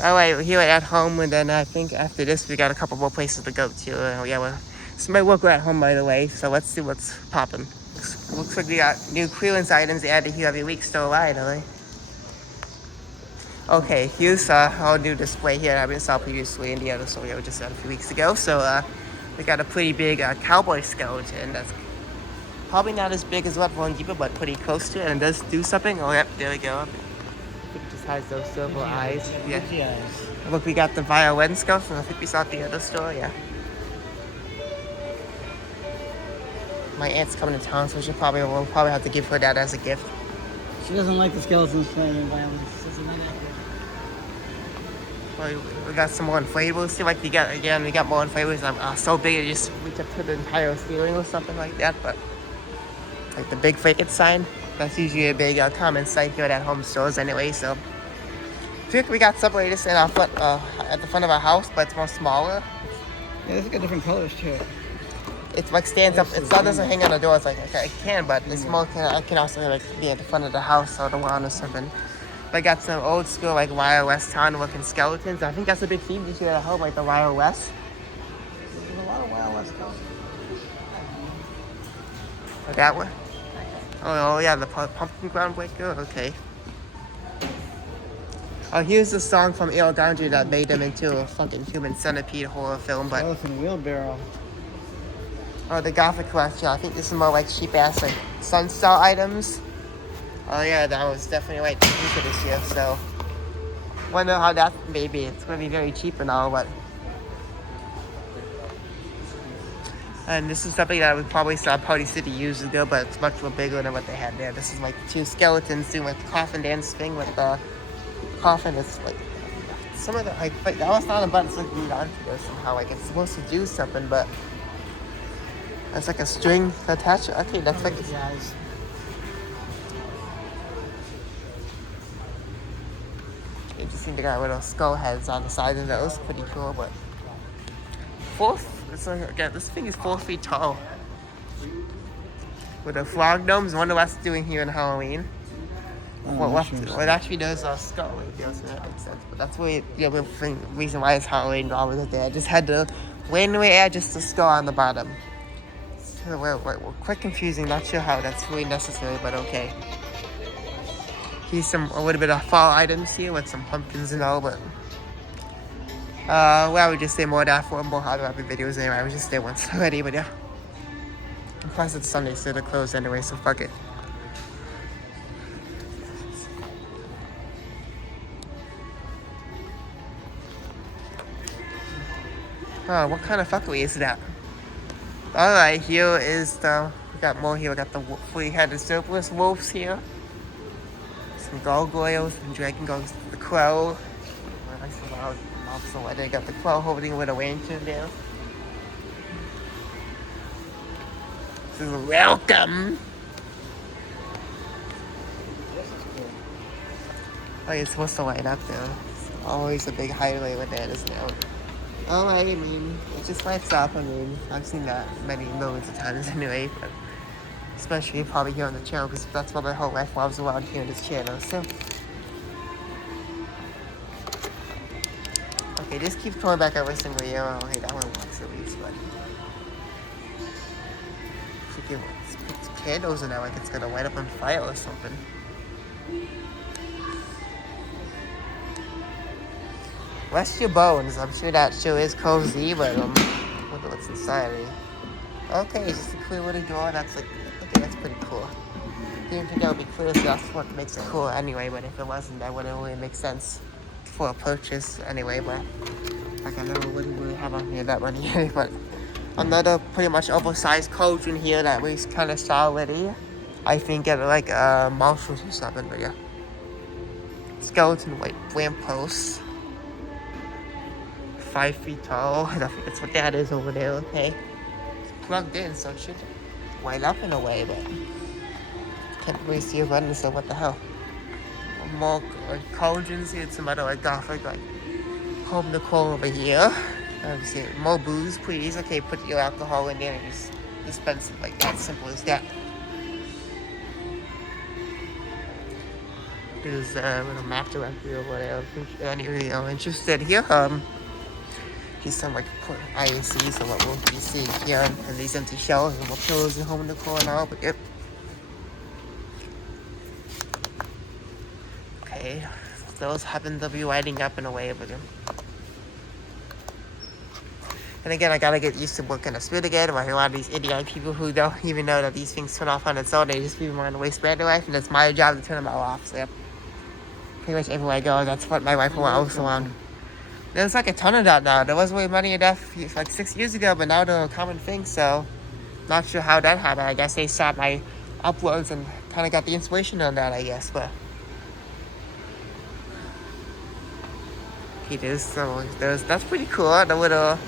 Alright, here at home, and then I think after this we got a couple more places to go to. Yeah, well, it's my work at home, by the way, so let's see what's popping. Looks like we got new clearance items added here every week, still alive, alright? Okay, here's our new display here that we saw previously in the other store we just had a few weeks ago. So we got a pretty big cowboy skeleton that's probably not as big as what Home Depot, but pretty close to it, and does do something. Oh, yep, there we go. It just has those silver eyes. Yeah. Look, we got the violin skeleton. I think we saw at the other store, yeah. My aunt's coming to town, so we'll probably have to give her that as a gift. She doesn't like the skeletons playing violins. We got some more inflatables. See, like we got more inflatables. I'm so big it just reach up to the entire ceiling or something like that. But like the big fake it sign, that's usually a big common sight here at home stores anyway. So I think we got something like this in our front, at the front of our house, but it's more smaller. Yeah, it's got different colors too. It's like stands up. It still doesn't hang on the door. It's like it can, but it's more. I can also like be at the front of the house or the lawn or something. I got some old school like Wild West town looking skeletons. I think that's a big theme this year at home, like the Wild West. There's a lot of Wild West skeletons. Oh, that one? Oh yeah, the pumpkin groundbreaker. Okay. Oh, here's the song from El Gandhi that made them into a fucking human centipede horror film. But Skeleton wheelbarrow. Oh, the Gothic collection. I think this is more like cheap ass like Sunstyle items. Oh yeah, that was definitely like cheaper this year, so wonder how that may be. It's gonna be very cheap and all, but and this is something that we probably saw at Party City years ago, but it's much more bigger than what they had there. This is like two skeletons doing like the coffin dance thing with the coffin. It's like some of the like that was not a button it's like glued onto there somehow. Like it's supposed to do something, but it's like a string attached. Okay, that's like guys. It just seemed to got little skull heads on the side of those. Pretty cool, but it's like, again, this thing is 4 feet tall. With the frog domes, wonder what it's doing here in Halloween. Well, it actually does a skull right there, so that makes sense. But that's really the reason why it's Halloween always there. I just had to randomly add just a skull on the bottom. So we're quite confusing, not sure how that's really necessary, but okay. Here's a little bit of fall items here with some pumpkins and all, but well, I would just say more of that for more hard rapping videos anyway. I was just there once already, but yeah. And plus it's Sunday, so they're closed anyway, so fuck it. Oh, what kind of fuckery is that? Alright, here is we got more here. We got the three-headed surplus wolves here. Some gargoyles and dragon ghosts. The crow. Nice loud mouth, so they got the crow holding with a lantern there. This is welcome. Oh, you're supposed to light up there. It's always a big highlight with that, isn't it? Oh, I mean, it just lights up. I mean, I've seen that many millions of times anyway, but especially probably here on the channel, because that's what my whole life revolves around here on this channel, so. Okay, this keeps coming back every single year. Oh, hey, that one works at least, but. Freaking, let's put candles in there like it's gonna light up on fire or something. Rest your bones. I'm sure that show is cozy, but I wonder what's inside of me. Okay, just a clear little door. That's like, okay, that's pretty cool. Didn't think that would be clear, so that's what makes it cool anyway. But if it wasn't, that wouldn't really make sense for a purchase anyway. But like I never wouldn't have on here that money. But another pretty much oversized cauldron here that we kind of saw already. I think at like Marshalls or something. But yeah, skeleton white lampposts. 5 feet tall. I think that's what that is over there, okay. It's plugged in, so it should light up in a way, but can't really see a button, so what the hell. More cauldrons here, some other like Gothic, like home decor over here. See, more booze, please. Okay, put your alcohol in there and just dispense it like that, simple as that. There's a little map directory or whatever. If you're interested here, here's some like IACs and what we'll be seeing here, and these empty shelves and more pillows and home decor and all. But yep. Okay, those happen to be lighting up in a way, but and again, I gotta get used to working a speed again. Like a lot of these idiotic people who don't even know that these things turn off on its own. They just leave them on the way spread their life, and it's my job to turn them all off. So, yep. Pretty much everywhere I go, that's what my wife will also on. There's like a ton of that now. There wasn't really money enough like 6 years ago, but now they're a common thing. So, not sure how that happened. I guess they saw my uploads and kind of got the inspiration on that, I guess. But that's pretty cool. The little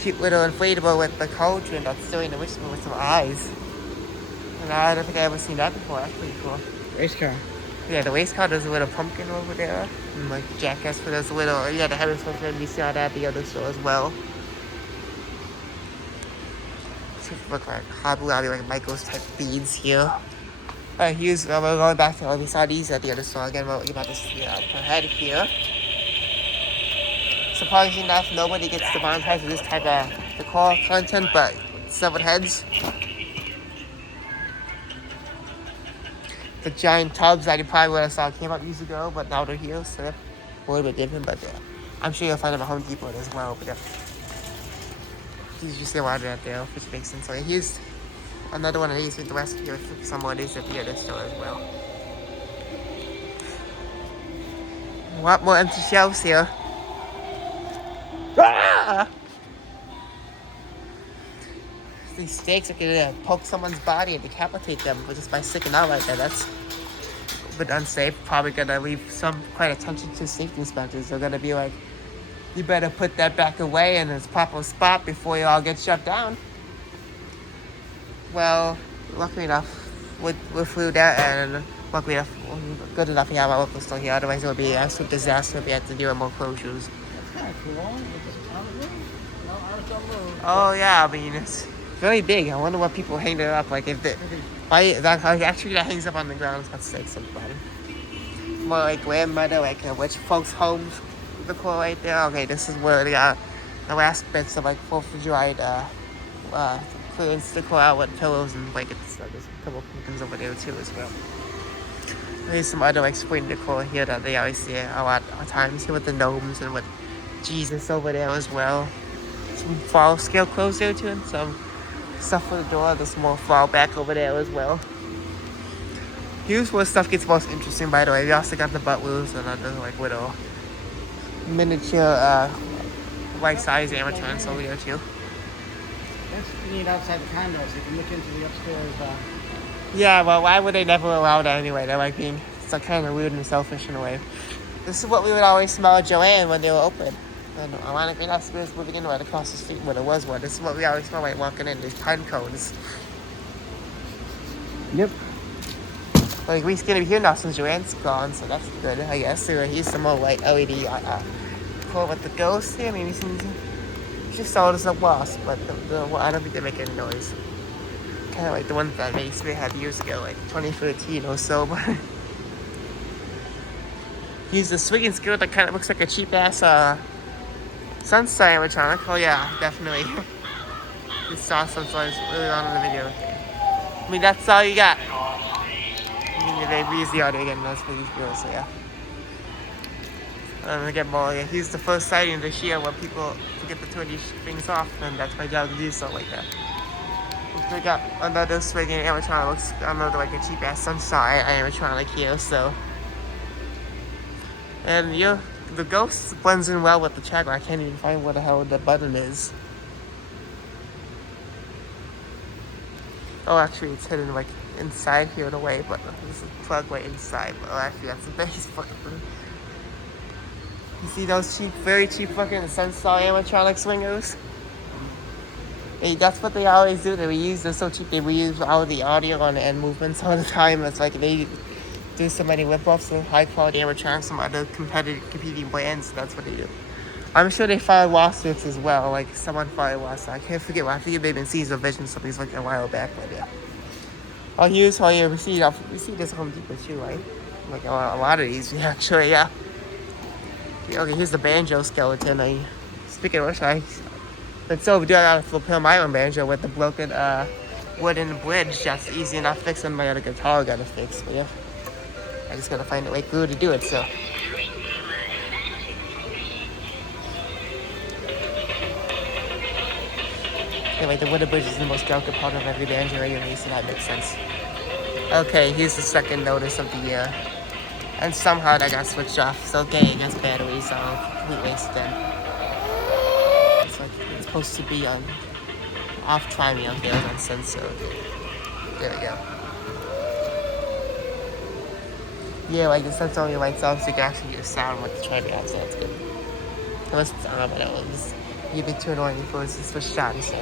cute little inflatable with the cauldron that's doing the wishing with some eyes. And I don't think I've ever seen that before. That's pretty cool. Race car. Yeah, the waist car, there's a little pumpkin over there. And like jackass for those little, the heavy stuff, and you saw that at the other store as well. So look like Hobby Lobby, like Michael's type beads here. Here's, we're going back to, we saw these at the other store again. We're about to see per head here. Surprisingly enough, nobody gets the bond price of this type of decor content, but severed heads. The giant tubs that you probably would have saw came out years ago, but now they're here, so a little bit different, but I'm sure you'll find them at Home Depot as well, but these you see a lot of that there, which makes sense. So here's another one of these with the rest here, some more of these at the other store as well. A lot more empty shelves here. Ah! These stakes are gonna poke someone's body and decapitate them just by sticking out like that. That's a bit unsafe. Probably gonna leave quite attention to safety inspectors. They're gonna be like, you better put that back away in its proper spot before you all get shut down. Well, luckily enough, we flew there, and luckily enough, good enough we have our local store here. Otherwise, it would be an absolute disaster if we had to deal with more closures. Oh yeah, I mean it's very big. I wonder what people hang it up like. If that actually that hangs up on the ground, that's somebody. More like grandmother, like which folks' homes decor right there. Okay, this is where the last bits of like 4th of July clearance decor out with pillows and blankets. So there's a couple of pumpkins over there too as well. There's some other like spring decor here that they always see a lot of times here with the gnomes and with Jesus over there as well. Some fall scale clothes there too, and some stuff for the door. There's more fall back over there as well. Here's where stuff gets most interesting, by the way. We also got the buttloos and other like little miniature life-size animatronics over there too. That's neat outside the condo, so you can look into the upstairs. Yeah, well, why would they never allow that anyway? They're like being like kind of rude and selfish in a way. This is what we would always smell at Joanne when they were open. And ironically, that's where it's moving in right across the street where there was one. This is what we always smell like walking in, these pine cones. Yep. Like, we're gonna be here now since Joanne's gone, so that's good, I guess. So here's some more white LED core with the ghost here. Maybe some just saw it as a wasp, but I don't think they make any noise. Kind of like the ones that Mace had years ago, like 2013 or so. But here's the swinging skirt that kind of looks like a cheap ass Sunstar animatronic. Oh yeah, definitely. You saw Sunstar really on in the video. Okay. I mean, that's all you got. I mean, they reuse the audio again, that's for these girls, so yeah. I'm gonna get more. Yeah, here's the first sighting this year where people forget to turn these things off, and that's my job to do so like that. We got another swinging animatronic. Looks another like a cheap ass Sunstar animatronic here, so. And yeah, the ghost blends in well with the track. I can't even find where the hell the button is. Oh, actually, it's hidden like inside here in a way, but this is plugged right inside. But actually, that's the base fucking. You see those cheap, very cheap fucking Sunstar animatronic swingers? Hey, that's what they always do. They reuse. They're so cheap. They reuse all the audio and movements all the time. It's like they do so many rip-offs of high-quality animatronics from other competing brands. That's what they do. I'm sure they filed lawsuits as well. Like someone filed a lawsuit. I can't forget. I think they've been seized of vision something's like a while back, but yeah. Oh, here's how you see this Home Depot too, right? Like a lot of these, actually, yeah. Okay, here's the banjo skeleton. Speaking of which, but so we do have to flip my own banjo with the broken wooden bridge. That's easy enough fixing my other guitar I gotta fix. But yeah, I just gotta find a way glue to do it. So anyway, the wooden bridge is the most delicate part of every banjo anyway, so that makes sense. Okay, here's the second notice of the year. And somehow that got switched off. So okay, I guess batteries are complete waste then. It's like it's supposed to be on off timing on there on censored. There we go. Yeah, like the sense only lights off so you can actually get a sound with the timing on, so that's good. Unless it's on, but it was a bit too annoying for us to switch on, so.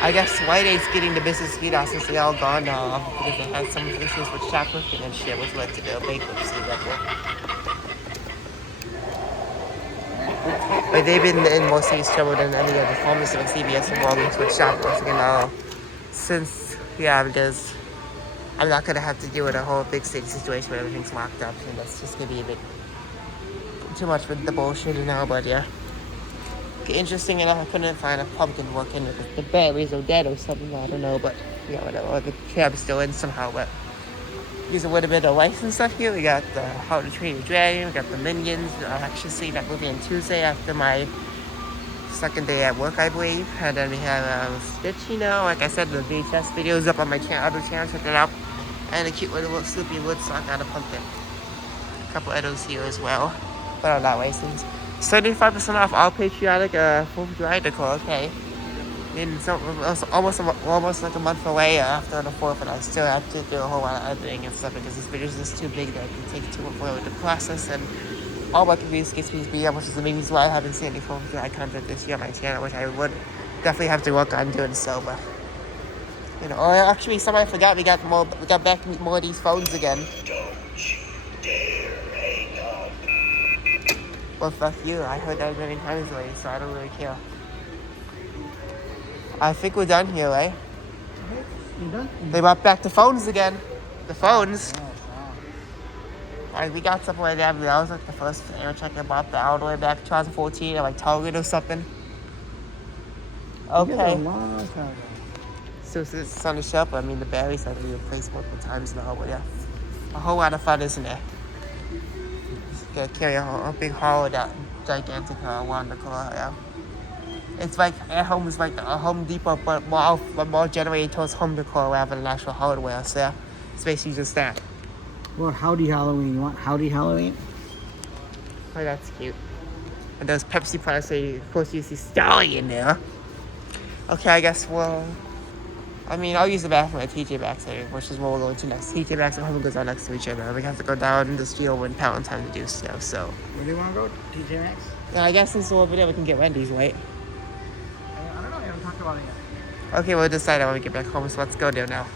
I guess White Aid's getting the business beat out since they all gone now because they had some issues with shoplifting and shit, which led to their bankruptcy record. But they've been in more serious trouble than any other pharmacy like CVS and Walgreens with shoplifting and all. Since, yeah, because I'm not going to have to deal with a whole big city situation where everything's locked up, and that's just going to be a bit too much with the bullshit and all, but yeah. Interesting enough, I couldn't find a pumpkin working because the batteries are dead or something, I don't know, but yeah, whatever. Or the cab's still in somehow, but here's a little bit of license stuff here. We got How to Train Your Dragon, we got the Minions. I actually see that movie on Tuesday after my second day at work, I believe. And then we have Stitch, like I said, the VHS video is up on my other channel, check it out. And a cute little Snoopy Woodstock out of pumpkin. A couple of those here as well, but I'm not licensed. 75% off all patriotic 4th of July decor, okay. I mean, it's almost like a month away after the 4th, and I still have to do a whole lot of editing and stuff because this video is just too big that it can take too long to process, and all my computer gets me to be, which is the main reason why I haven't seen any 4th of July content this year on my channel, which I would definitely have to work on doing so, but, actually, somebody forgot we got back to meet more of these phones again. Well, fuck you. I heard that many times already, so I don't really care. I think we're done here, right? You done? They brought back the phones again. The phones. Like, we got something like that. That was like the first Animatronics I bought all the way back in 2014 at like Target or something. Okay. A long time ago. So it's on the shelf. I mean, the batteries have to be replaced multiple times now, but yeah. A whole lot of fun, isn't it? Gotta carry a big haul of that gigantic Wanda car, yeah. It's like at home is like a Home Depot, but more generated towards home decor rather than actual hardware. So yeah, it's basically just that. Well, Howdy Halloween. You want Howdy Halloween? Oh, that's cute. And those Pepsi products, of course, you see Stallion in there. Okay, I guess I'll use the bathroom at TJ Maxx, which is where we're going to next. TJ Maxx and Home Goods are next to each other. We have to go down the street over in Palatine to do so. Where do you want to go? TJ Maxx? Yeah, I guess this is over there we can get Wendy's, right? I don't know. I haven't talked about it yet. Okay, we'll decide when we get back home, so let's go there now.